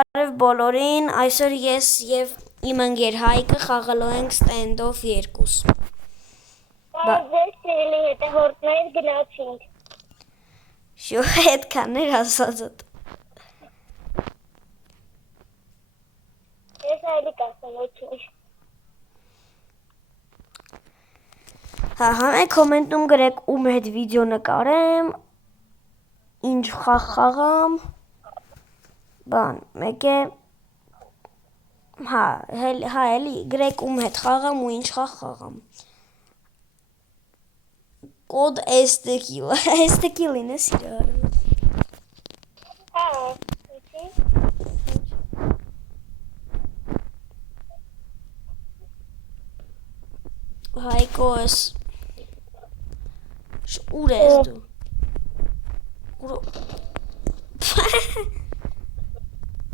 Բարև բոլորին, այսօր ես և իմ ընկեր Հայկը խաղալու ենք Standoff 2։ Ձեզ սիրելի հետևորդներ գնացինք։ Շո հետքաներ ասածդ։ Ես այլի կասեմ, ոչինչ։ Համեք կոմենտում գրեք ում հետ վիդեո նկարեմ, ինչ խաղ խաղամ, բան, մեկ է, էլի գրեք ում հետ խաղամ ու ինչ խաղ խաղամ։ Կոդ STQ լինես իրար։ Հայկո ես, ուր ես դու։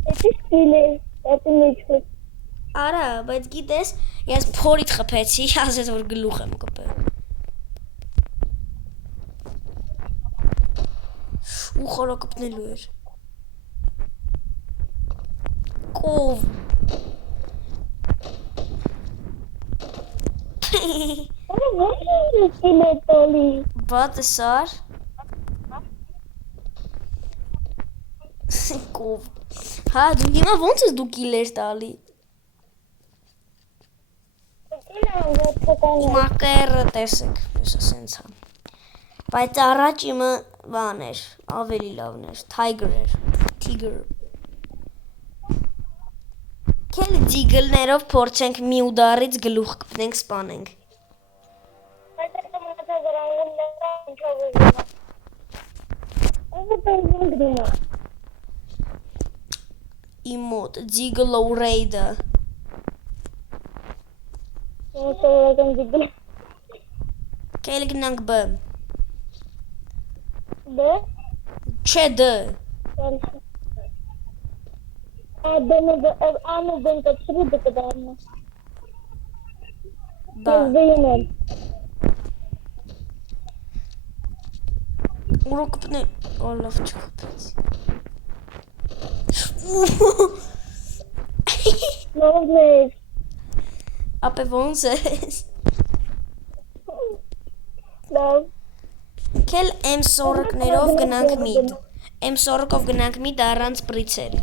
Էդի սկիլ է, էդի մեջը։ Արա, բայց գիտես, ես փորիդ խպեցի, ասես որ գլուխ եմ կպել։ Ու խորա կպնելու էր։ Կով։ Արա ոչ սկիլ է տոլի։ Բատը սար։ Կով։ Հա, դու հիմա ոնց ես դու կիլեր տալի։ Հիմա կերը տեսեք, եսը սենց հա։ Բայց առաջ իմը բան էր, ավելի լավն էր, Tiger էր, Tiger։ Կել ձիգլներով փորձենք մի ուդարից գլուխ կպնենք սպանենք։ Իմ մոտ, ձիգլո ռեյդը։ Կել գնանք բ։ Դ։ Չէ դ։ Անու բեն կծրու դը կդարնա։ Բա։ Դեին եմ։ Ուրո կպնե, լավ չկպեց։ Լավ ես։ Ապե ոնց ես։ Լավ։ Կել M40-ներով գնանք միդ։ M40-ով գնանք միդ առանց պրիցել։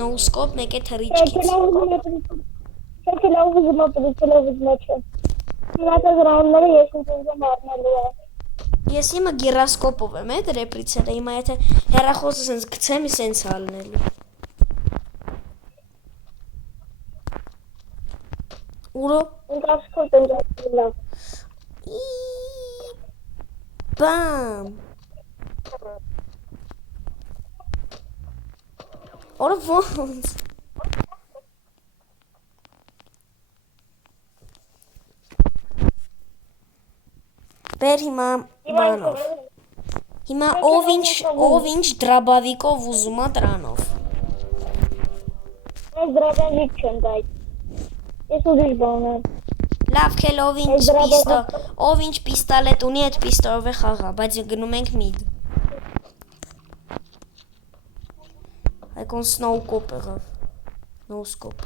No scope մեկ է թրիչքից։ Չեքը լավ ուզում է պրիցելով ուզմա չէ։ Մնացած ռաունները ես ինձ մարնելու է։ Ես իմը գիրասկոպով եմ դրե պրիցելը, հիմա եթե հեռախոսը սենց գցեմ, սենց հալնելու։ Ուրո։ Ինձ ասկոտ ընջացի լավ։ Բամ։ Օրը ոնց։ Բեր հիմա բանով։ Հիմա ով ինչ դրաբավիկով ուզում է դրանով։ Ես դրաբավիկ չեմ դայt։ Ես ուզիչ բան եմ։ Լավ քել ով ինչ պիստոլետ ունի այդ պիստոլով է խաղա, բայց գնում ենք միդ։ Այկոն սնոուկոպ եղավ։ Նոսկոպ։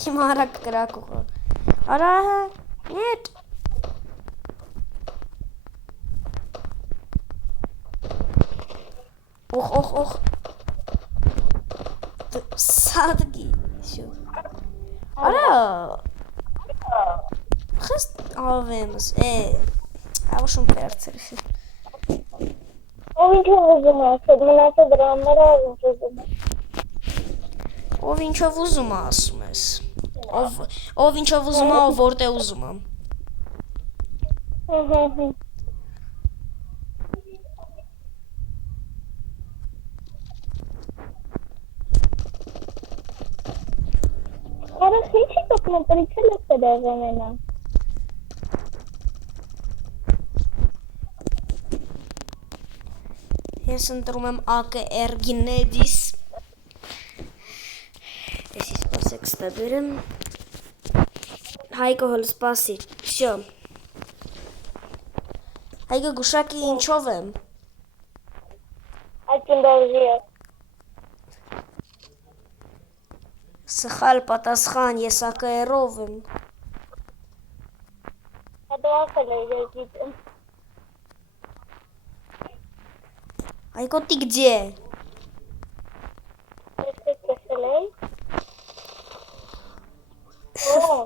Հիմա արակ կրակողը։ Արա, նետ։ Օխ։ Սադգի, շո։ Արա։ Խստ ավեմս, ավոշում պերցեր։ Ով ինչով ուզում է, ասել մնացը դրանները ինչ ուզում է։ Ով ինչով ուզում է ասում ես։ Ով ինչով ուզում է, ով որտե ուզում է։ Արա խիչի կպնում պրիցել ես կդեղեմ ենա։ Ես ընտրում եմ AKR Gnedis։ Ես սպասեք ստաբերեմ։ Հայկո հոլ սպասի, շո։ Հայկը գուշակի ինչով եմ։ Կինդարժի է։ Սխալ պատասխան, ես ակերով եմ։ Հետո ասել է ես գիտեմ։ Այ կոտիկ где? Ես տեսել եմ։ Օ,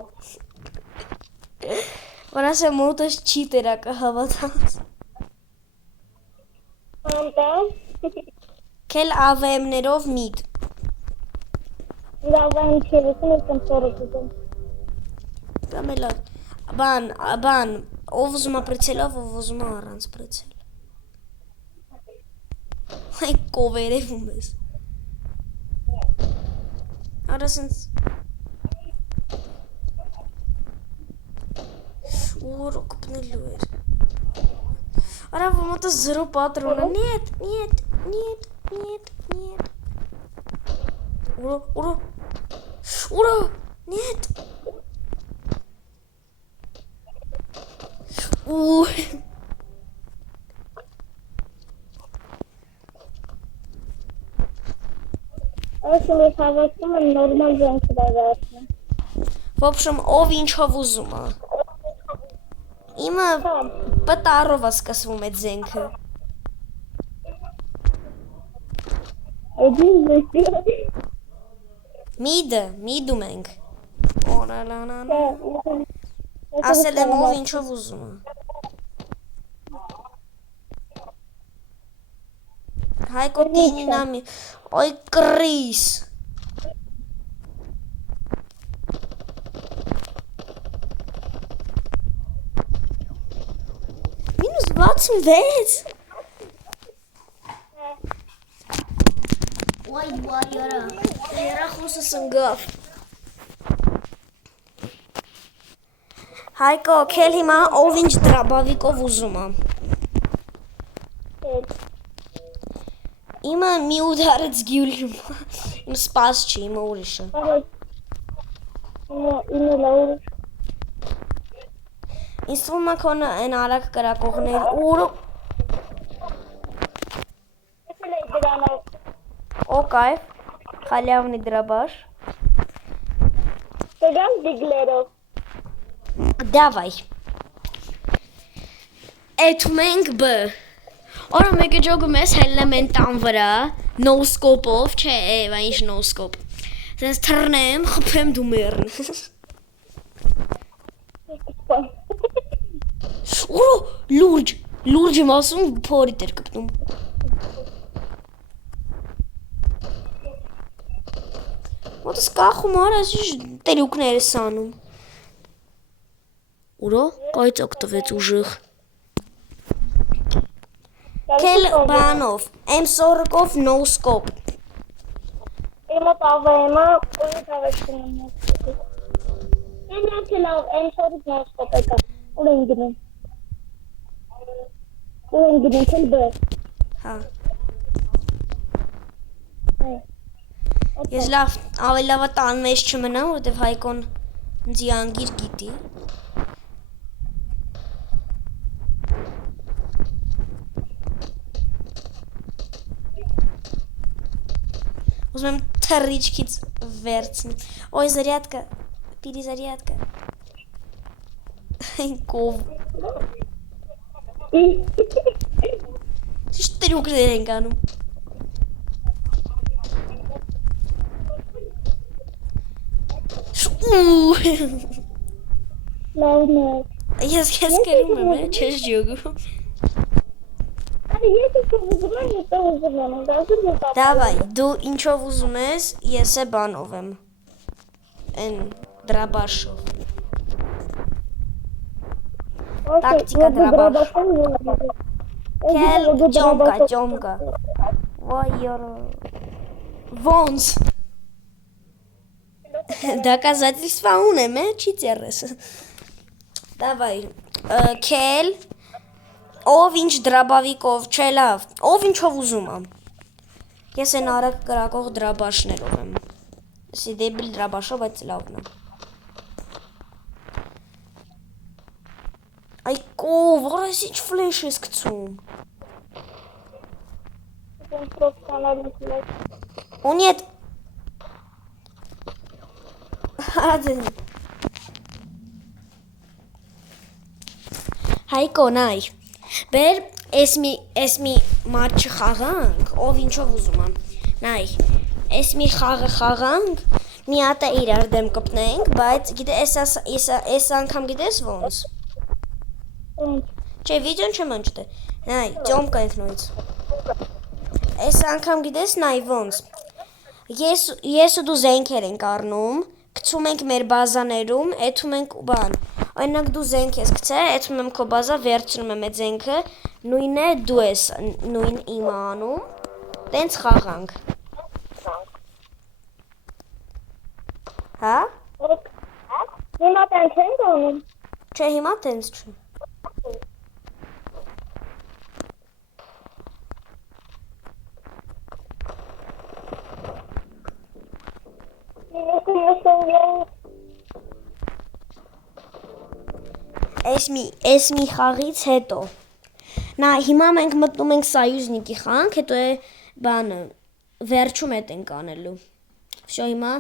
Որասը մոտս չիտերա կհավատաս։ անտա։ Քել AVM-ներով միտ։ Դավան չերեսին եմ սորոքում։ Կամելա բան, ով ուզում է պրիցելով, ով ուզում է առանց պրիցել։ Այ կովերևում ես։ Արա սենց Ուր կպնելու էր։ Արա մոտը 0 պատրոնը։ Нет, нет, нет, нет, нет։ Ура, нет։ Ու Այսինքն ես հավատում եմ նորմալ զենքը դարձնեմ։ В общем, ով ինչով ուզում է։ Իմը պտարով է սկսվում այդ զենքը։ Էդին զենքը։ Միդում ենք։ Օրալանան։ Ասել եմ ով ինչով ուզում է։ Հայկո տինինամի, ոյ կրիս։ Մինուս 66։ Ոյ բարյարա, երախոսս ընգավ։ Հայկո, քել հիմա ով ինչ դրաբավիկով ուզում է։ Իմը մի ուդարեց գյուլիում, իմ սպաս չի, իմը ուրիշը։ Ինը լաուր։ Ինձ թվում է քոնը են արակ կրակողներ, ուրը, Տեսել եք դրանով։ օ կայվ, խալյավնի դրաբար, Կգամ դիգլերով։ դավայ, էթում ենք բ, օրը մեկը ջոգում ես հելեմենտան վրա, նոսկոպով, չէ, վա ինչ նոսկոպ, սենց թրնեմ, խպեմ դու մերն, ուրը, լուրջ եմ ասում, փորիտ էր կպնում, մոտս կախում արա, ես տերուկներ ես անում, ուրո, կայծակ տվեց ուժիղ, Քել բանով, M40-ով նոսկոպ, Իմը տավայեմը, ուրը տավաշտում եմ նոսկոպի։ Են ակելավ, M40 նոսկոպ եկա, ուր են գնում։ Ուր են գնում, քել բը։ հա, ես լավ, ավելի լավա տան մեջ չմնամ, որտև հայկոն ինձի անգիր գիտի, ուզում եմ թռիչքից վերցնի, ոյ զարյատկա, պիրի զարյատկա, այն կով, շիշտ տրուկներ ենք անում, Լավն է։ ես կես կերում եմ, չես ջոգում, Ես ես ուզում եմ, ես ուզում եմ, դասում եմ տապալում։ դավայ, դու ինչով ուզում ես, ես է բանով եմ, են դրաբաշով, տակտիկա դրաբաշ, քել ճոմկա, ոյ յորո, ոնց, доказательства ունեմ, չի ծերես, դավայ, քել, ով ինչ դրաբավիկով, չէ լավ, ով ինչով ուզում եմ, ես են արակ կրակող դրաբաշներով եմ, սի դեբիլ դրաբաշով, բայց լավն է, այ կով, որ ես ինչ ֆլեշ ես կցում, Պրոֆեսիոնալից մեծ։ Ու нет. Հայկո նայ։ Բեր էսմի մաչ խաղանք, ով ինչով ուզում եմ։ Նայ։ Էսմի խաղը խաղանք, մի հատ է իրար դեմ կպնենք, բայց գիտե էս անգամ գիտես ոնց։ Չէ, վիդեոն չեմ անջտե։ Նայ, ճոմ կայք նույնց։ Էս անգամ գիտես նայ ոնց։ Ես ու դու զենքեր ենք առնում, գցում ենք մեր բազաներում, էթում ենք բան։ Օրինակ դու զենք ես գցել, էթում եմ քո բազա, վերցնում եմ այդ զենքը, նույնն է դու ես նույն իմը անում, տենց խաղանք։ Հա? Հիմա տենց ենք անում։ Չէ, հիմա տենց չէ։ Էս մի խաղից հետո։ Նա հիմա մենք մտնում ենք սայուզնիկի խանք, հետո է բանը վերջում ենք անելու։ Всё, հիմա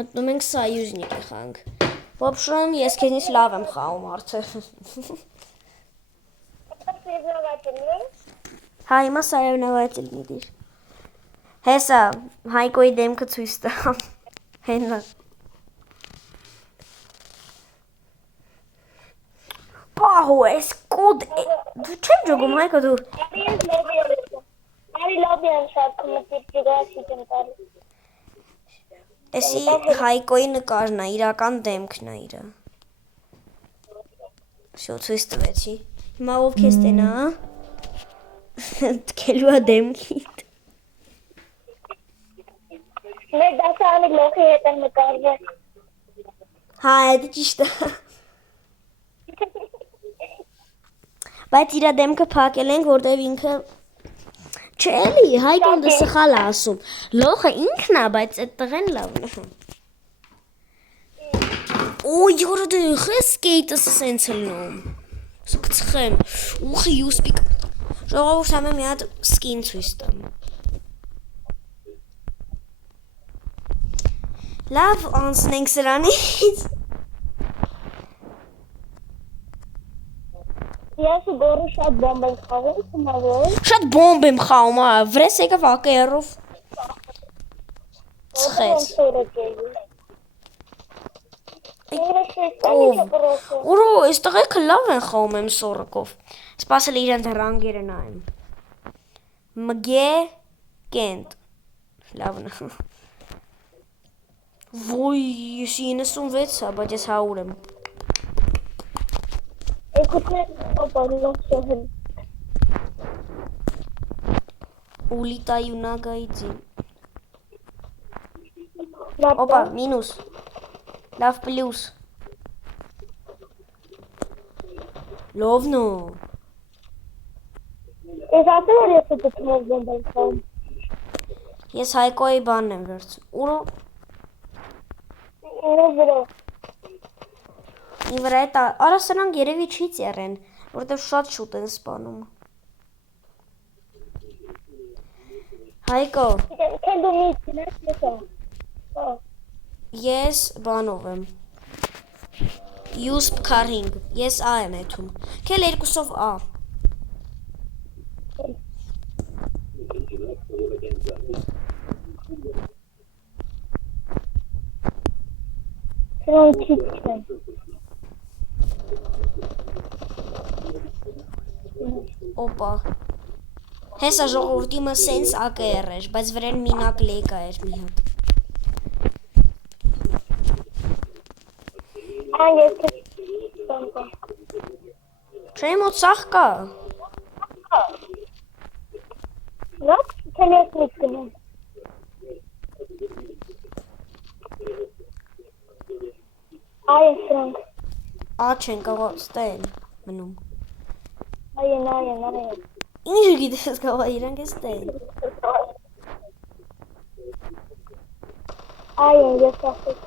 մտնում ենք սայուզնիկի խանք։ В общем, ես քեզնից լավ եմ խաղում արդեն։ Հա, հիմա սայրավնավայել դիր։ Հեսա, Հայկոյի դեմքը ցույց տամ։ Հենա։ Պահու, էս կոդ դու չեմ ջոգում, Հայկո դու։ Արի լոբի եմ շարքում տիպիկացի եմ տալի։ Էսի Հայկոյի նկարն է, իրական դեմքն է իրա։ Всё, ցույց տվեցի։ Հիմա ով քեզ տենա, թքելու է դեմքիդ։ Մեր դասարանի լոխի հետ եմ նկարվել։ Հա, դա ճիշտ է։ Բայց իրա դեմքը փակել ենք, որտեվ ինքը չէ էլի, Հայկոն դա սխալ է ասում։ Լոխը ինքն է, բայց այդ տղեն լավն է։ Օй, յորդ խես կեյտս սենց լնում։ Սկցխեմ։ Ուխի յուսպիկ։ Ժողովուրդ համը մի հատ սկին ցույց տամ։ Լավ, անցնենք սրանից։ Ես ու գորու շատ բոմբ ենք խաղում, թմավոր։ Շատ բոմբ եմ խաղում, վրես եկավ ակերով։ Ծխեց։ Ուրո, այս տղեկը լավ են խաղում եմ սորոկով։ Սպասել իրենց ռանգերը նայեմ։ Մգե կենտ։ Լավն է։ Ոյ, ես 96 է, բայց ես 100 եմ։ Улетаю на гайде. Опа, минус. Да, в плюс. Ловно. Ես Հայկոյի բանն եմ վերցնում։ Ուրո։ Իվրա է տա, արա սրանք երևի չի ծերեն, որտև շատ շուտ են սպանում։ Հայկո, ես բանով եմ, յուսպ կարինգ, ես ա եմ էթում, կել երկուսով ա։ Սրանք չի չեն։ Օպա, հեսա ժողորդի մը սենց ակը էր, բայց վրեն մինակ լեկա էր մի հատ։ Ան ես կա։ Չէ մոտ սաղ կա։ Նոք, չեն ես միտ գնում։ Այ սրանք։ Ա չեն կաղա ստեն մնում։ Այեն։ Ինչ գիտես կաղա իրանք է ստեն։ Այեն, ես ասեք։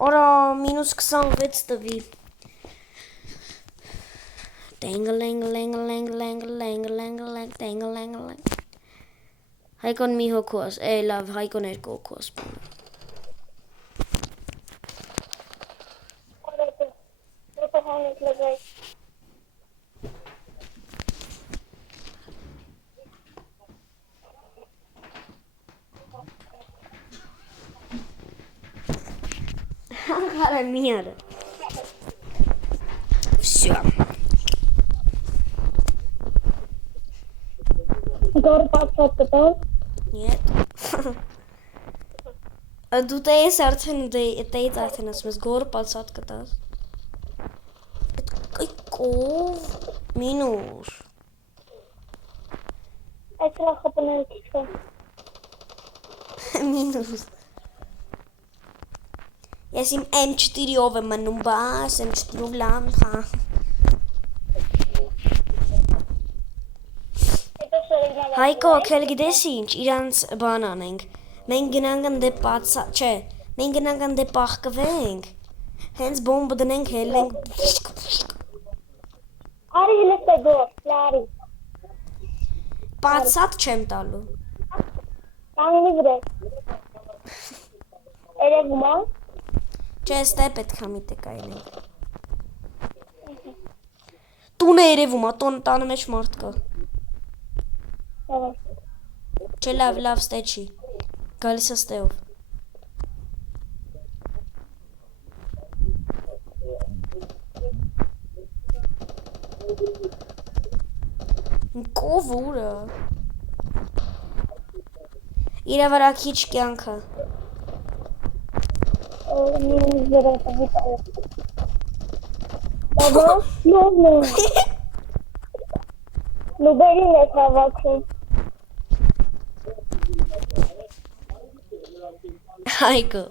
Որա մինուս 26 տվի։ Տենգլենգլենգլենգլենգլենգլենգլենգլենգ։ Հայկոն մի հոգու աս, լավ, Հայկոն 2 հոգու աս բան։ Դե հանես լեզայ։ Ահա միարը։ Всё. Գոր պատսած կտար։ Нет. Դու տես արդեն տես արդեն ասում ես գոր պալսատ կտաս։ Այդ կով մինուս։ Այդ լախապները քիչ։ Մինուս։ Ես իմ M4-ով եմ մնում, բաս M4-ով լավ, հա։ Հայկո, քել գիտես ինչ, իրանց բան անենք։ Մենք գնանք ընդ պացա, չէ, մենք գնանք ընդ պախկվենք։ Հենց բոմբը դնենք, հելենք։ Արի հլստե գո, լարի։ Պացատ չեմ տալու։ Կանգնի վրա։ Երևում է։ Չէ, ստե պետք է միտը կայնենք։ Տուն է երևում, տանը մեջ մարդ կա։ Չէ, լավ, ստե չի։ Գալիս է ստեով։ Կով ուրը։ Իրա վրա քիչ կյանքը։ Մինուս վրա տվիտա։ Բաբա, լովն է։ Լուբերին է հավաքում։ Հայկո։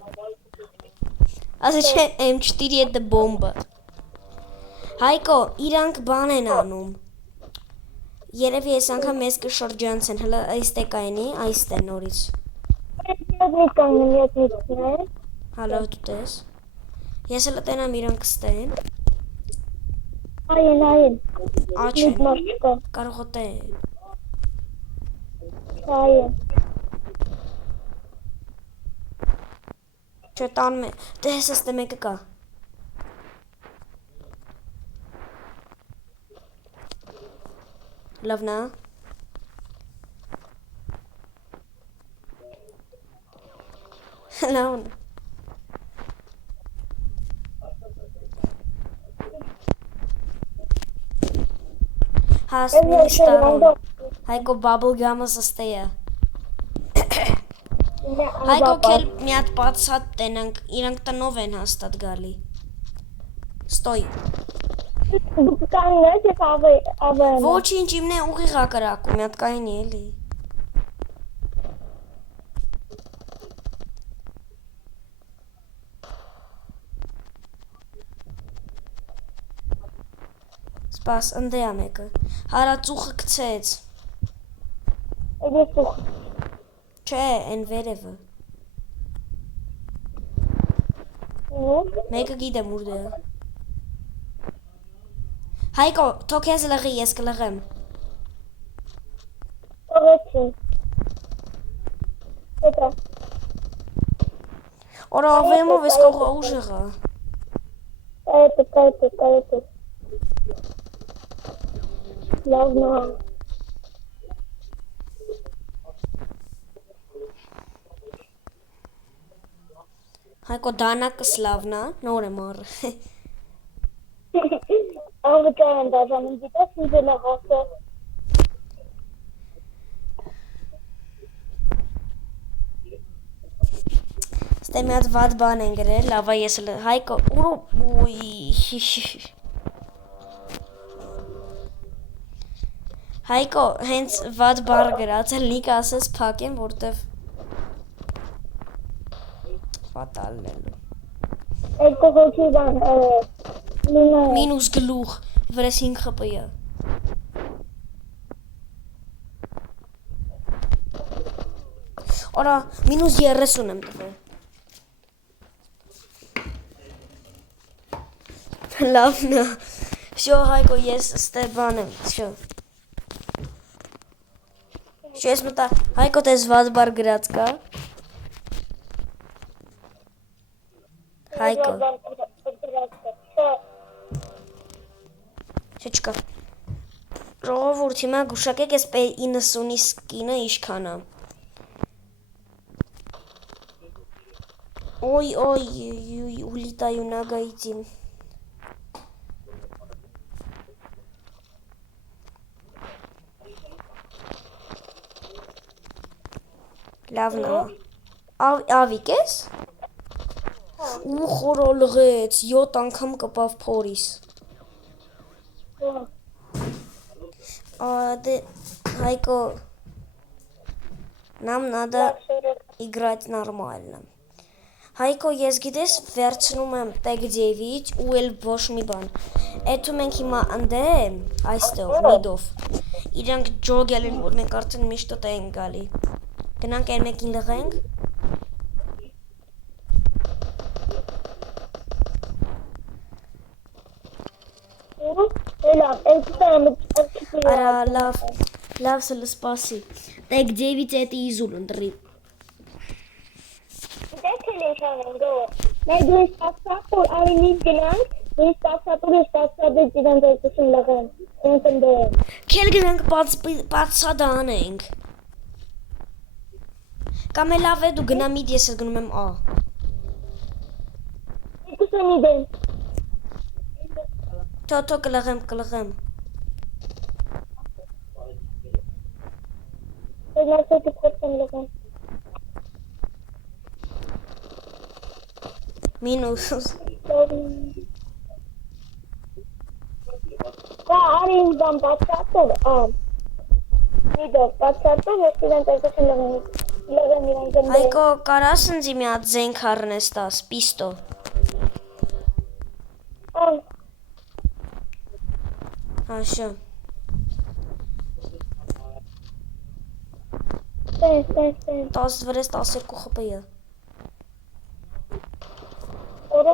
Ասա չէ, M4-ի հետ բոմբը։ Հայկո, իրանք բան են անում։ Երևի ես անգամ մեզ կշրջանցեն, հլը այստե կայնի, այստե նորից։ Ետնիտ կանգնեմ, ետնիտ է։ Հալո, դու տես։ Ես հլը տենամ իրանք ստեն։ Այեն։ Աչ Միտ են, մարդ չկա։ կարող է տեն։ Այեն։ Չէ, տան մե, տես աստե մեկը կա։ Լավ նա։ Լավն։ Հասնի ստարոն։ Հայկո բաբլ գամը սստե է։ Հայկո քել մի հատ պացատ տենանք, իրանք տնով են հաստատ գալի։ Ստոյ։ Դուք կանգնես, ես ավեմ։ Ոչինչ իմն է ուղիղ ակրակում, մի հատ կայնի էլի։ Սպաս, ընդե ա մեկը։ Հարածուխը գցեց։ Ես ուխ։ Չէ, են վերևը։ Մեկը գիտեմ ուր դե։ Հայկո, թոք ես լղի, ես կլղեմ։ Թողեցի։ Հետա։ Օրա ավեմով ես կողա ուժեղա։ Կայետը։ Լավ նա։ Հայկո դանակը սլավնա, նոր եմ առ։ Աղվկար են դաժանում դիտես, ինձ են աղասը։ Ստե մի հատ վատ բան են գրել, լավա ես լը, Հայկո, ուի, Հայկո, հենց վատ բար գրած, լիք ասես պակ եմ, որտև վատալ լելու։ Երկու հոգի բան, Մինուս գլուխ, վրես 5 խպը։ Օրա, մինուս 30 եմ տվել։ Լավն է։ Всё, Հայկո, ես ստե բան եմ, всё։ Ես մտա Հայկո տես վազբար գրած կա։ Հայկո։ Չկա։ Ժողովուրդ հիմա գուշակեք էս P90-ի սկինը ինչքան է։ Ой, улетаю на гайти. Լավն է։ Ավիկ ես։ Ու խորոլղեց, 7 անգամ կպավ փորիս։ Հայկո, нам надо играть нормально։ Հայկո, ես գիտես վերցնում եմ տեկ 9 ու էլ ոչ մի բան։ Էդու մենք հիմա ընդեմ, այստեղ, միդով։ Իրանք ջոգել են, որ մենք արդեն միշտ տեղ ենք գալի։ Գնանք այն մեկին լղենք։ Արա, լավ սլը սպասի։ Տեկ 9 էտի իզուլ ընդրի։ Մենք դու ստացապոր արինից գնանք, դու ստացապոր իրան ձերքություն լղեն, ենք ընդեմ։ Կել գնանք բացադան ենք։ Կամ է լավ է դու գնա միդ ես էլ գնում եմ ա։ Եկուսան իդեմ։ Թո կլղեմ։ Ես նասետի փորձեմ լղեն։ Մինուս։ Դա արին բան բացատով, միդով բացատով, ես իրան ձերքություն լղեն իրան գնդեմ։ Հայկո, կարաս ընձի մի հատ զենք առնես տաս, պիստո։ Հաշո։ Տեն։ 10 վրես 12 խպը։ Որը։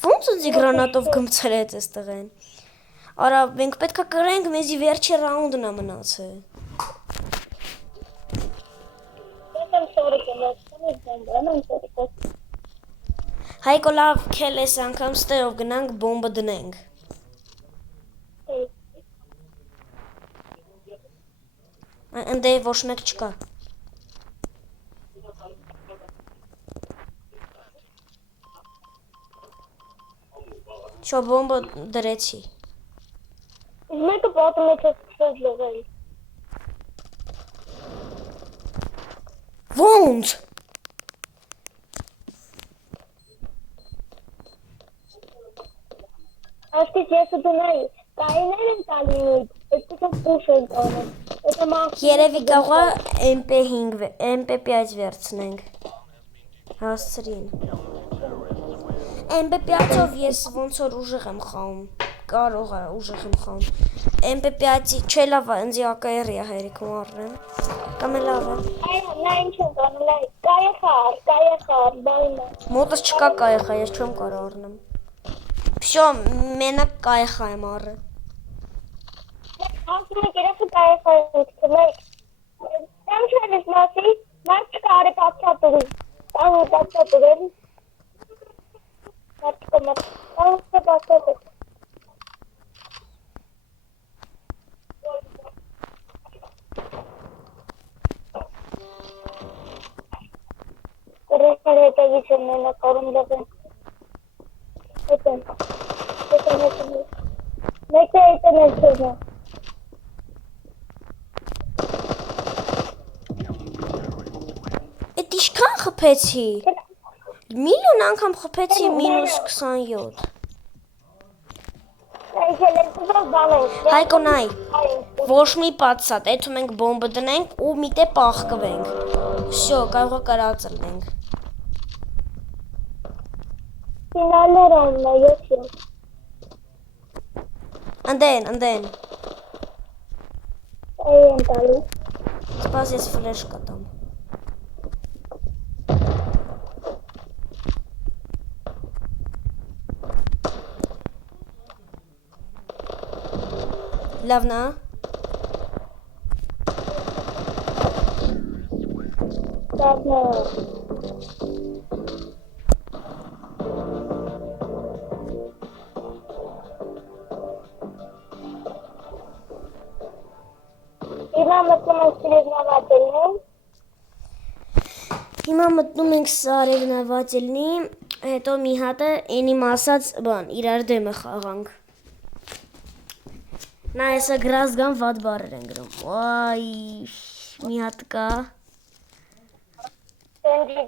Ոնց ընձի գրանատով գմցել է այստեղ են։ Արա, մենք պետք է կրենք, մեզի վերջի ռաունդն է մնացել։ Ես եմ սորիկեմ, Հայկո լավ քել ես անգամ ստերով գնանք բոմբը դնենք։ Ընդե ոչ մեկ չկա։ Շո բոմբը դրեցի։ Մեկը պատում է չես լղել։ Ոնց։ Աշտից ես ու դունայի, կայիներ են տալի նույդ, ետքուսով պուշ են տանում։ Երևի կաղա MP5 վերցնենք։ Հասցրին։ MP5-ով ես ոնց որ ուժեղ եմ խաղում։ Կարող է ուժեղ եմ խաղում։ MP5-ի չէ լավ է, ինձի ակայերի է հերիքում առնեմ։ Կամ է լավ է։ Նա ինչ են տանում, լայ, կայախար, բայնա։ Մոտս չկա կայխա, ես չեմ կարող առնեմ։ Всё, մենակ կայխա եմ առը։ Ասում եք իրասը կայախար ենք, թմեք։ Տամ չեն ես մասի, մարդ չկա արի պատսատուրի։ Տան ու պատսատուրերի։ Մարդ չկա մարդ, տան ու պատսատուրի։ Կրեսներ հետագից եմ մենակ արում լղեն։ Հետեն։ Մեկը հետեն էլ չեզնա։ Էդ իշքան խպեցի։ Միլիոն անգամ խպեցի -27։ Հայկո նայ, ոչ մի պատսատ, էթու մենք բոմբը դնենք ու միտե պաղկվենք։ Всё, կարող է կարածելնենք։ Ֆինալներ աննա, ես եմ։ Ընդեն։ Այ եմ տալի։ Սպաս ես ֆլեշ կտամ։ Լավն է։ Դառնա։ Հիմա մտնում ենք սիրեզնավատելին։ Հիմա մտնում ենք սարևնավատելնի, հետո մի հատ էնի մասած բան, իրար դեմը խաղանք։ Նա հեսա գրազգան վատ բարեր են գրում, այ, մի հատ կա, Ջենջի,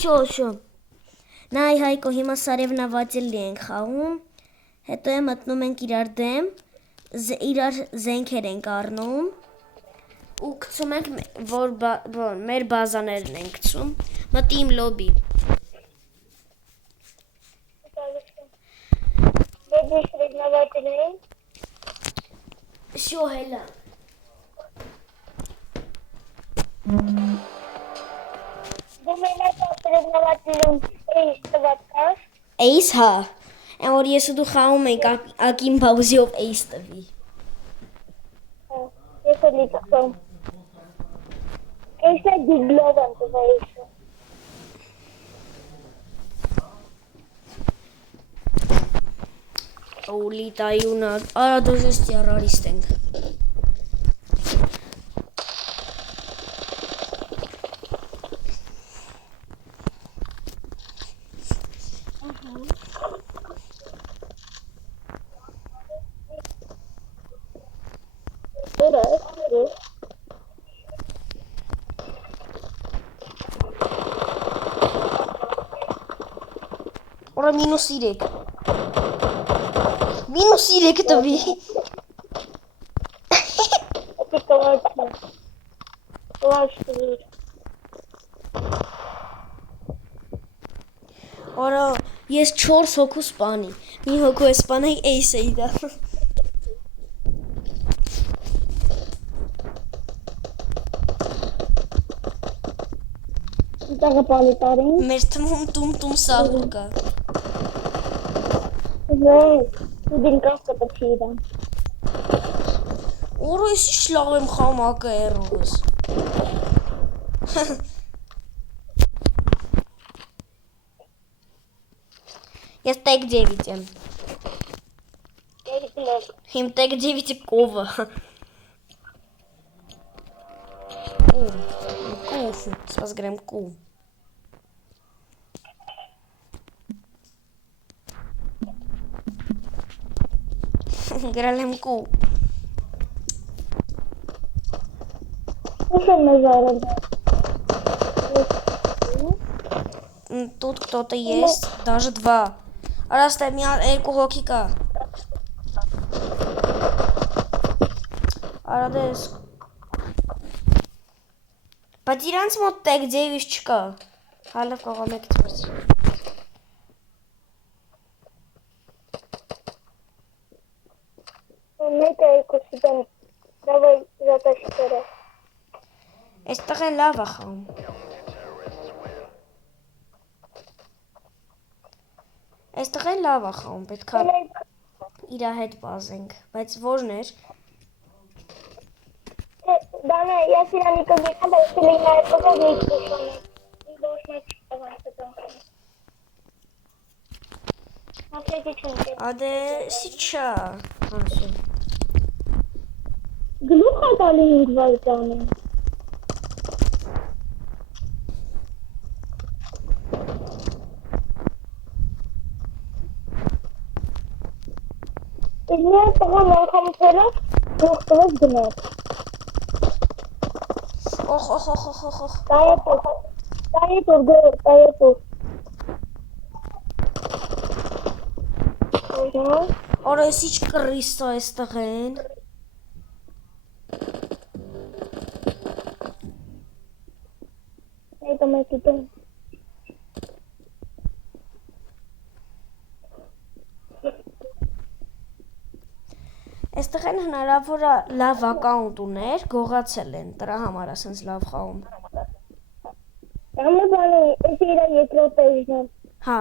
շո, նա Հայկո հիմա սարևնավատելնի ենք խաղում, հետո է մտնում ենք իրար դեմ, իրար զենքեր ենք առնում, ու գցում ենք, որ մեր բազաներն ենք գցում, մտի իմ լոբի, Ջենջի սիրեզնավատելին։ շո հելա, Դու մենակ սիրեզնավատելին էիս տված կար։ էիս հա, են որ ես ու դու խաղում ենք ակին բավուզիով էիս տվի, Ես էլի կսում։ Էսը դիգլով եմ տվա էսը։ Ուլիտայունա, արա դոզես տիարարիստ ենք, Դրա է։ Ora -3, -3 տվի, Էսի կվաչը։ Կվաչը։ արա ես 4 հոգու սպանի, մի հոգու է սպանայի էիս էի դա, Տաղը պալիտարին։ մեր թմում տում սաղուր կա, Դու դինկավ կպչի իրան։ Ora ես ինչ լավ եմ խաղում ակա էրողս, ես տեկ 9 եմ, Էրիկլեկ։ իմ տեկ 9 կովը, կու, սպաս գրեմ կու, գրալ եմ կու, Ուշ եմ մեզ արել։ тут кто-то есть, даже 2, արա ստե մի երկու հոգի կա, արա դես, բայց իրանց մոտ տեկ 9 չկա, հալավ կողա մեկից բրծի, Մեկը երկուսի դեմ։ Դավայ զատաշիկերը։ այստեղ են լավ է խաղում, այստեղ են լավ է խաղում, պետք է իրա հետ բազենք, բայց որն էր, Դանը, ես իրանի կգիքան, բայց սիլին նայր կոզով մի կուշոն է։ Ոչ մեկ չտավանց է տոնխում։ Ապրեկի չունք է։ ադե սիչա, անսու, Գլուխ է տալի 5 վայտանի։ Իսկ մի այդ տղան անգամ թելով գլուխ տվեց գնաց։ օխ, Տայետուր գոր, տայետուր։ արա ես ինչ կռիս է այստեղ են, Այդը մեկի տեն։ այստեղ են հնարավոր է լավ ակաունտ ուներ, գողացել են, դրա համար ասենց լավ խաղում, Համը բանի, էսի իրա երկրոտ էժն եմ։ հա,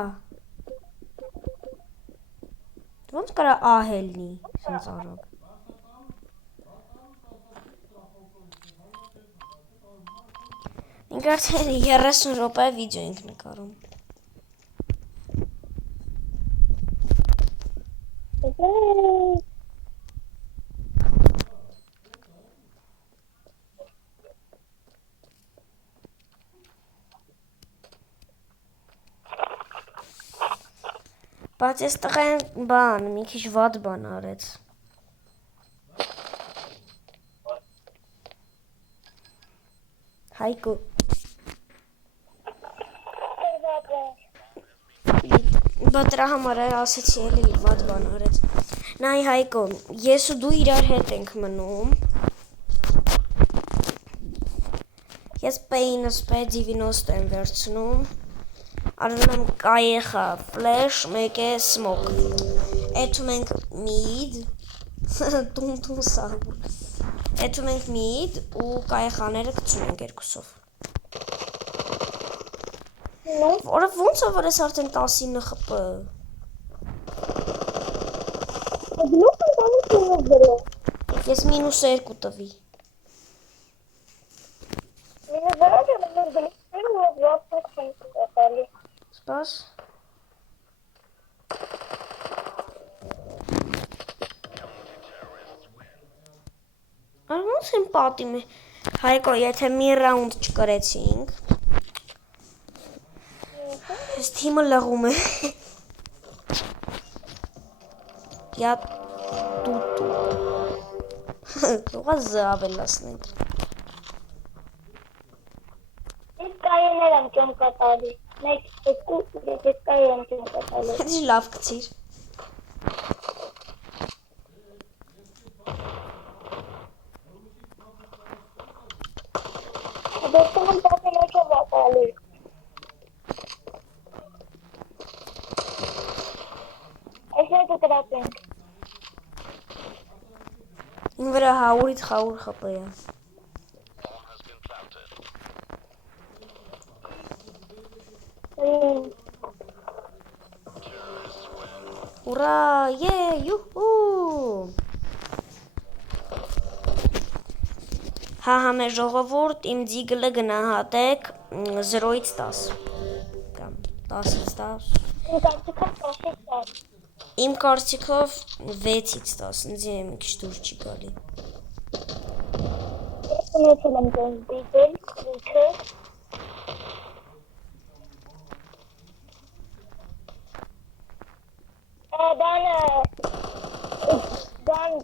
ոնց կարա ահելնի, սենց արագ, Գարցեն 30 րոպե վիդեո ենք նկարում։ Բայց այս տղան բան, մի քիչ վատ բան արեց։ Հայկո, բա դրա համար էլ ասեցի էլի վատ բան արեց։ Նայ Հայկո, ես ու դու իրար հետ ենք մնում։ Ես P9-ս P90 եմ վերցնում։ Արվում եմ կայեխա, ֆլեշ, մեկ է սմոկ։ Էթում ենք միդ, տուն սաղում։ Էթում ենք միդ ու կայեխաները կցում ենք երկուսով։ Որը ոնց է, որ ես արդեն 19 խպ։ Ես -2 տվի։ Սպաս։ Ոնց եմ պատիմ է։ Հայկո, եթե մի ռաունդ չկրեցինք, ես թիմը լղում է։ Я тут. Թողա զավելացնենք։ Ես կայեներ եմ ճոմ կատարի։ Մեկ, երկու, ես կայե եմ ճոմ կատարի։ Հետի լավ կցիր։ Դեպքում եմ տատենոչով ատալի։ Այս երկու տրապենք։ Իմ վրա 100-ից 100 խպ է։ Ուրա, յուհու։ Հա մեր ժողովուրդ, իմ ձիգլը գնահատեք 0-ից 10 կամ 10-ից 10։ Իմ կարծիքով 6-ից 10, ինձ մի քիչ դուր չի գալի։ Ես ունեցել եմ դեն դիգել, ինքը։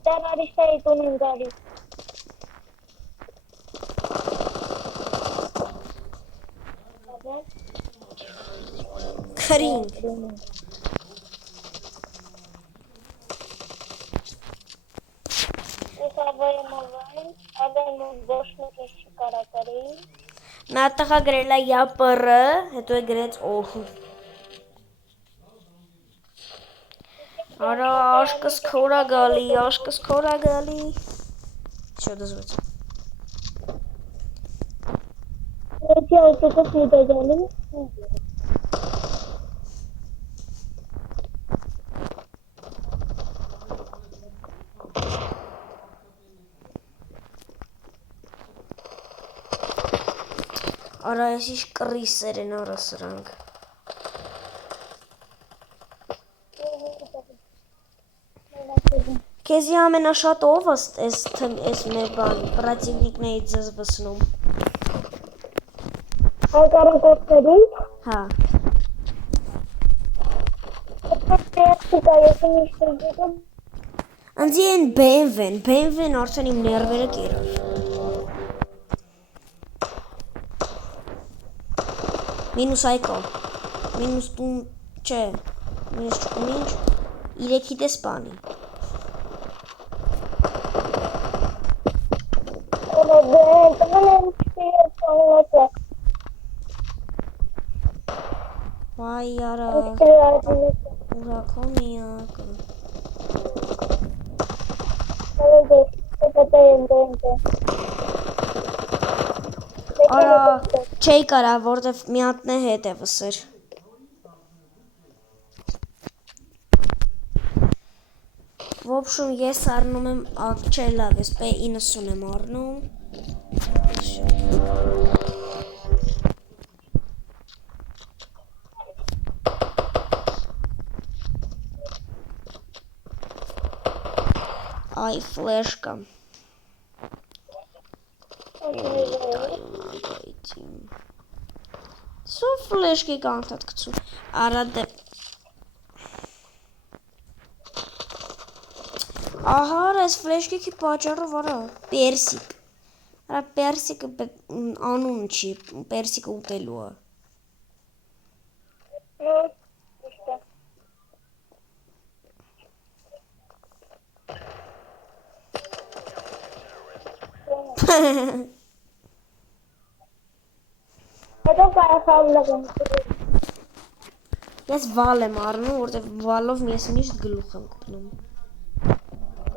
Դան արիշտայի տուն են գալիս։ Քրինք։ Ես ավայեմ ավայն, ավայեմ ոչ մեկ ես չի կարակարի։ Նա տղա գրել է յապր, հետո է գրեց օհ։ Արա աշկս քորա գալի։ Շո դզվեց։ Եթի այդպես մի դեգալի։ Արա ես իշ կռիսեր են արա սրանք։ Քեզի ամենաշատ ով էս մեր բան, պրատիվնիկներից զզվսնում։ Հարկարան կործների։ Հա։ Անձի են BMW-ն արդեն իմ ներվերը կերար։ Մինուս այկո, մինուս տուն չէ, մինուս չկում ինչ, 3-ի դես պանի։ Վայ արա, ուրակո միակը։ Արա, չէի կարա, որտև մի հատնե հետ է վսր։ В общем, ես առնում եմ, չէ լավ, ես P90 եմ առնում։ Այ ֆլեշ կա։ Սո ֆլեշ կի կանտատ կցու։ Արադե։ Ահա, այս ֆլեշ կի պատճառը վարա։ Պերսիկ։ Արա պերսիկը անուն չի, պերսիկը ուտելու է։ Հետո կարախավ լգում։ Ես վալ եմ առնում, որտեղ վալով ես միշտ գլուխ եմ կպնում։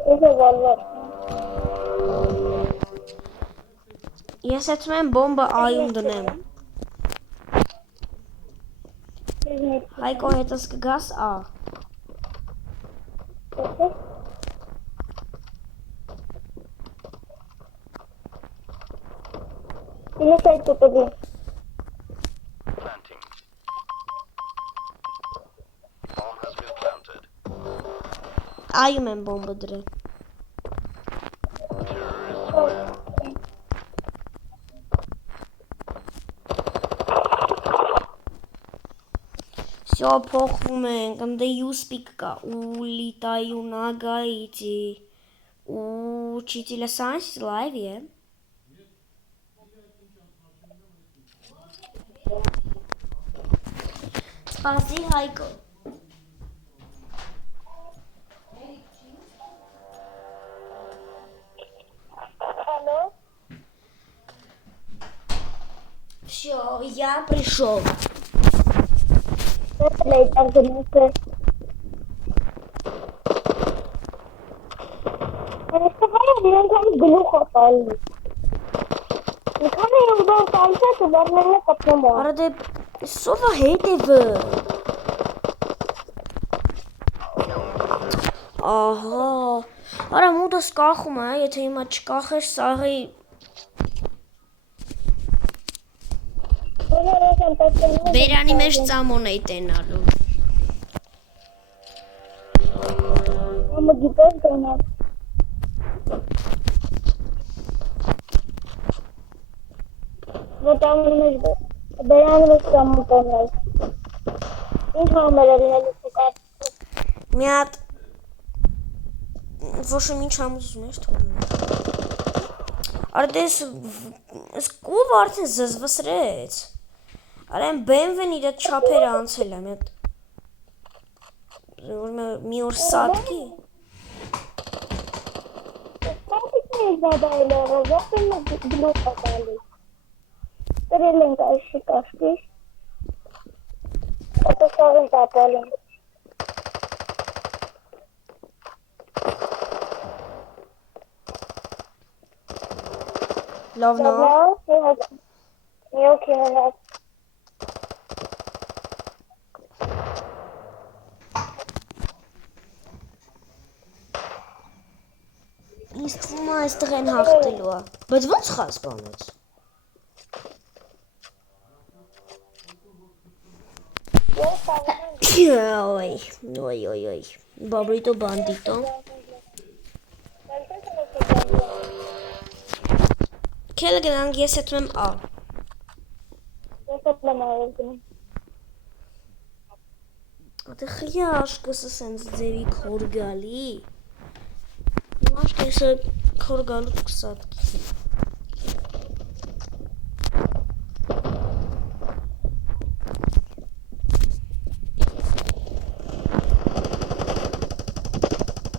Ես վալվար։ Ես հետում եմ բոմբը այում դնեմ։ Հայկո հետս կգաս ա։ Ես այդ կուտուբի։ Այում եմ բոմբը դրել։ Всё, փոխվում ենք, ընդ յուսպիկ կա, ու լիտայու նագայիցի, ու չիտիլը սանս լայվ է։ Սպասի Հայկո։ Алло? Всё, я пришел. Later գնացը։ Այս հայը իրենք գլուխ է տալի։ Մի քանի ուզում տալսը դեռնելն է կպնում է։ Արա դե սովա հետևը։ Ահա։ Արա մուտս կախում է, եթե հիմա չկախեր սաղի բերանի մեջ ծամոն էի տենալու։ Մամա գիտես գնալ։ Վտամն մեջ բերանի մեջ ծամոն տանել։ Ինչ համեր է լինելու կար։ Մի հատ ոչմ ինչ համ ուզում ես թողնում։ Արա դե ես կով արդեն զզվսրեց։ Արա եմ բեմվեն իր չապերը անցել եմ, մի օր սատկի։ Սատիկն է զադայել է, ռոզոտն է գլուխ է տալի։ Տրել ենք այշի կաշկիշ։ Հետո սաղին տապալ ենք։ Լավ նա։ Մի օքի մնաց։ Ինձ թվում է այստեղ են հաղթելու է, բայց ոնց խաս բանեց։ Օй, բաբրիտո բանդիտո։ Քելը գնանք ես հետում եմ ա։ Ես հետ լեմ արել գնում։ Ատե խիա աշկսը սենց ձևի քոր գալի։ Աշկեսը քոր գալու կսատկի։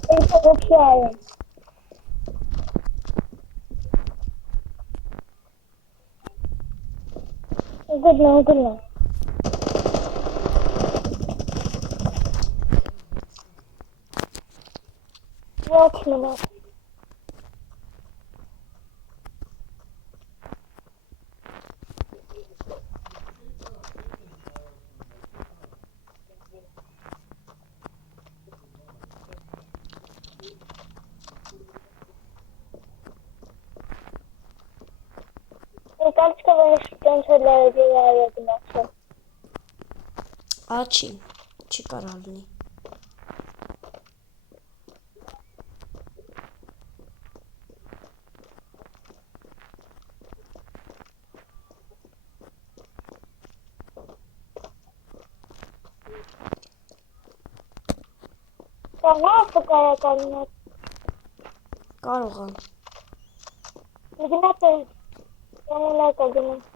Ես օքի այեմ։ Գնա։ Ոչ մնա։ Եկալչկը վենիշ տենց է լարեդի այա գնացը։ Ա չի կարալ լինի։ Կաղա ապկարականին Կարող եմ։ Գնաց է յանելակա գնաց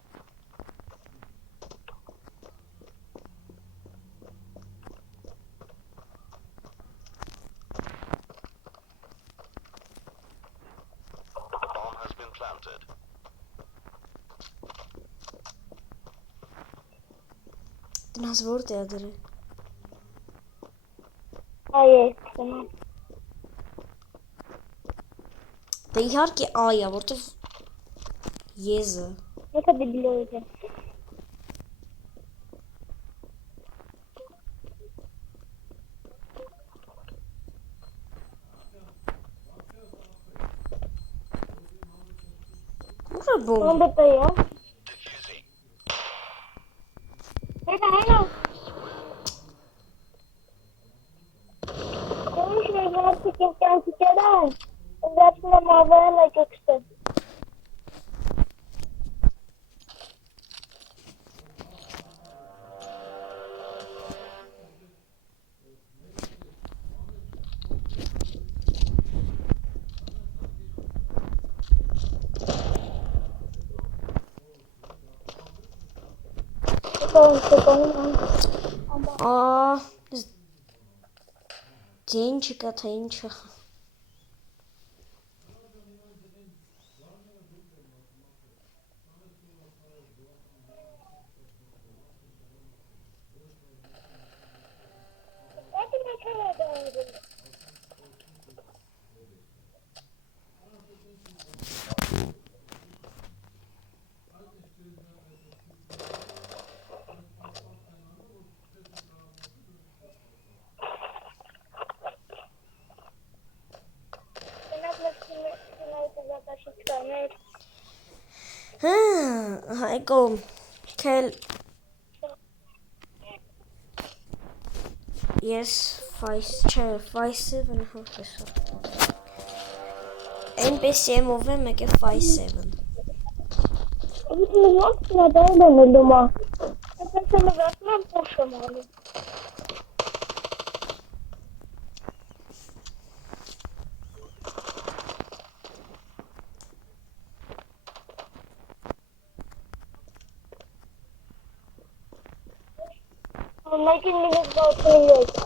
Bomb has been planted. Տնաս որտե է դրել։ այ է գնաց Դե իհարկե այ է, որտեվ եզը։ Եկա բիբլիոյդ է Ուր է բոմ։ Ոնդը տե է Diffusing. Հետա Ինչ նեգնաց կինքյանքի կերան Ընդրացում եմ ավայել է կեքստը Դե ինչը կա, թե ինչը։ Հայկո, քել Yes, 5, չէ, 5-7 հոսա։ Այնպես եմ ով է մեկ է 5-7։ Ոնց նադայել եմ լումա Այնպես եմ վասնում եմ պոշ եմ ալու Մեկին մինուտ բացում ես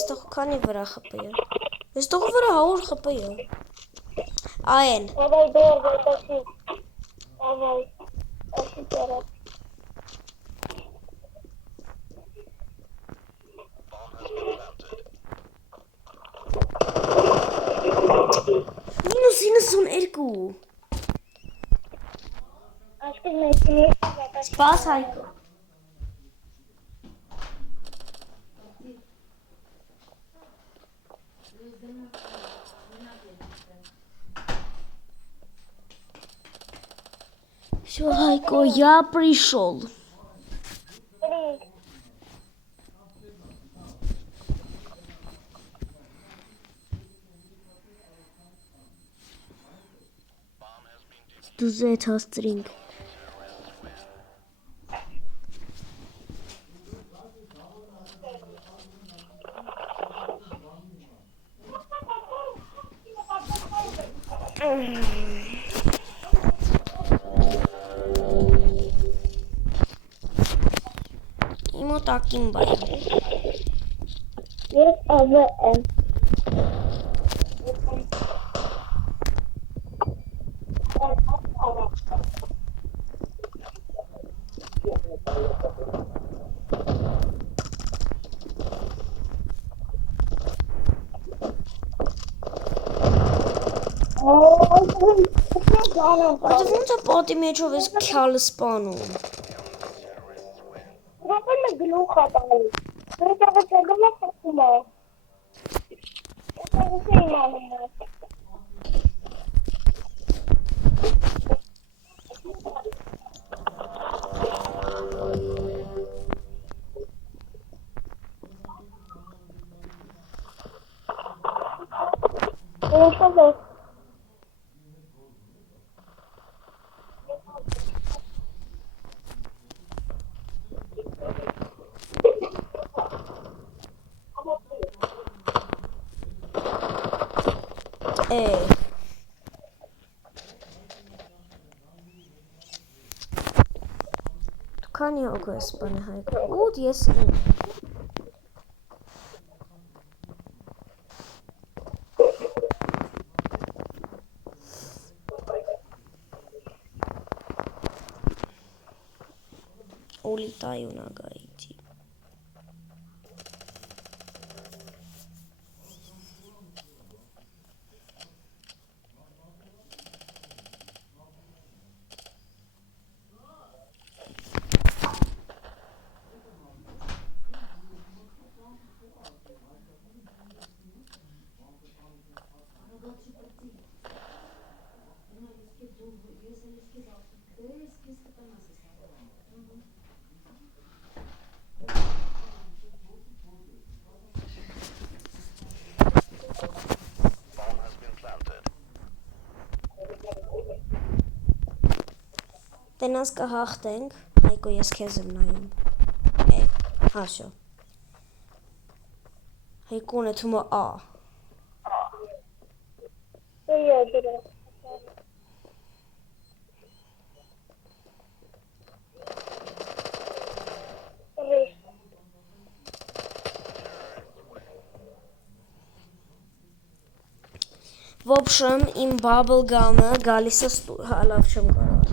Այստեղ քանի վրա խփի է։ Այստեղ վրա 100 խփի է։ Այն։ Ավայ դեր վետասի Ավայ Ասի տέρα -92 Աշկիզ մեկին Սպաս Հայկո։ Всё, Хайко, я пришел. Դուզե թաստրինգ։ Իմոտակին բայ։ Ես ավը եմ Որտե ոնց է պատի մեջով ես քյալը սպանում։ Ո՞րն է գլուխ ատալու Մենք ավարտել ենք խփումը։ Ես այն անում եմ։ Ինչո՞վ է։ Քանի հոգու ես բանը Հայկ։ 8 ես 9։ Улетай у нога идти. Bomb has been planted. Տենաս կհաղթենք, Հայկո ես քեզ եմ նայում։ Հա, շո։ Հայկոն է թումը A։ Դե В общем, իմ bubble gum-ը գալիս է լավ չեմ կարող։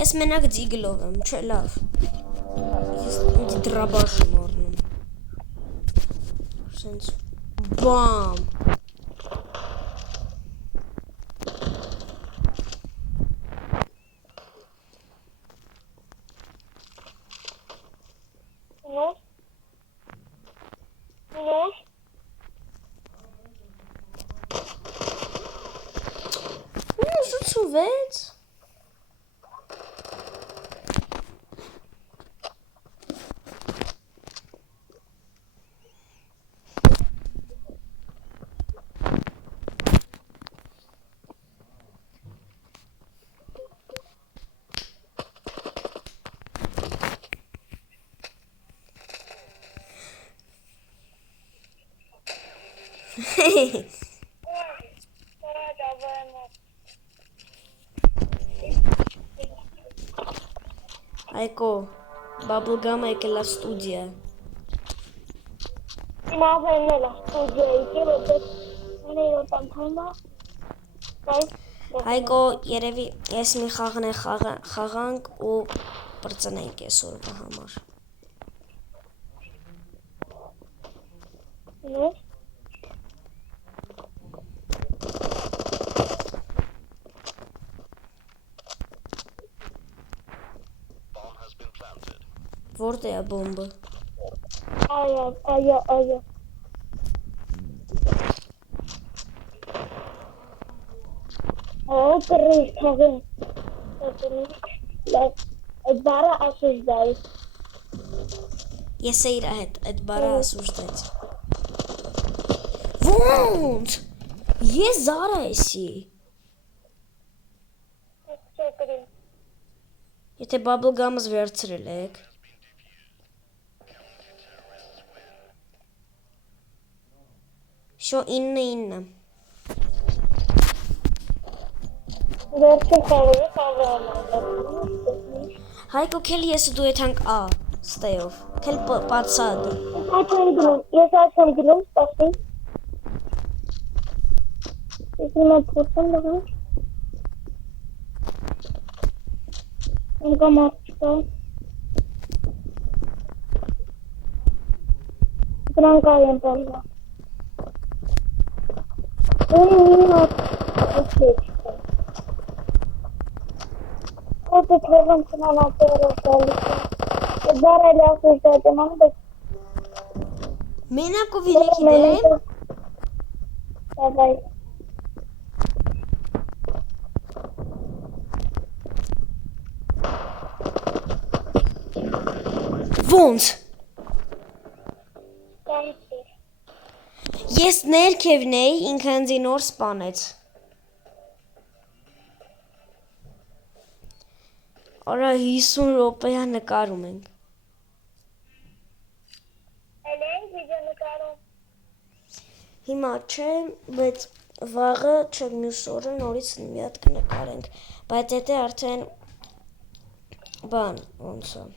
Ես մենակ դիգլով եմ, չէ լավ։ Ես ինձ դրաբաշ եմ առնում։ Սենց բամ։ Շուտվեց։ Այկո, բաբլգամը եկել է ստուդիա։ Իմ ավերն էլ է ստուդիայի կի, որտեղ մենե յոտան թայմա։ Հայկո, երևի ես մի խաղն է խաղանք ու պրծնենք ես օրվա համար։ Bomb has been planted. Որտե է բոմբը։ Այո։ Կռիվ թողին։ Այդ բարը ասուժդայի։ Ես է իրա հետ, այդ բարը ասուժդեց։ Ոնց։ Ես զարա եսի։ Եթե բաբլգամս վերցրել եք։ Շո 9-9։ Վերջին խաղը Հայկո քելի ես դու եթանք A ստեյով։ Քել պատսադ։ Ես աչ եմ գնում, սպասի։ Ես հիմա փորձեմ լղան։ Անգամ աղջկա։ Դրանք այ եմ բալվա։ Ոտը թողեմ ծնան ապերով գալիս է։ Բարել ասուր դեմ անդե։ Մենակ ու վիրեքի դեմ։ Давай։ Ոնց։ Կանցի։ Ես ներքևն էի, ինքը ինձ նոր սպանեց։ Արա 50 րոպեա նկարում ենք։ Էլեն վիդեո նկարում։ Հիմա չէ, բայց վաղը չէ մյուս օրը նորից մի հատ կնկարենք, բայց դա արդեն բան ոնց է։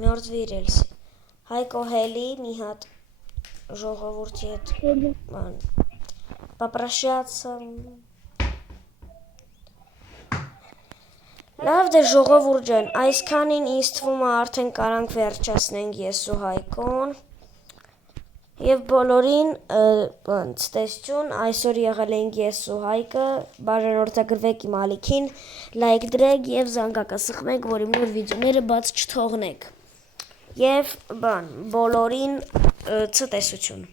Մերձվի ռելսի։ Հայկո Հելի մի հատ ժողովրդի հետ բան попрощаться։ Լավ դե ժողովուրդ ջան, այսքանին ինձ թվում է արդեն կարանք վերջացնենք ես ու Հայկոն։ Եվ բոլորին ցտեսություն, այսօր եղել ենք ես ու Հայկը, բաժանորդագրվեք իմ ալիքին, լայք դրեք եւ զանգակասխմեք, որ իմ նոր վիդեոները բաց չթողնեք։ Եվ բոլորին ցտեսություն։